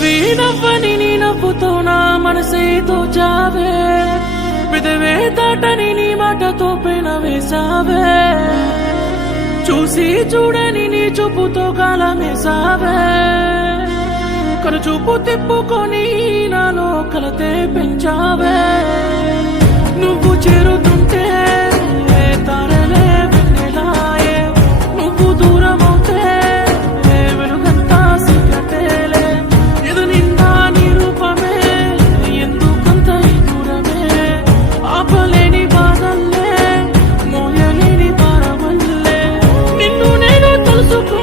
వీణవ్వని నీ నవ్వుతో నా మనసే తోచావే. పెదవే దాటని నీ మాటతో పెన వేసావే చూసి చూడని నీ చూపుతో కాలమేసావే కను చూపు తిప్పుకొని నాలో కలతే పెంచావే. Tudo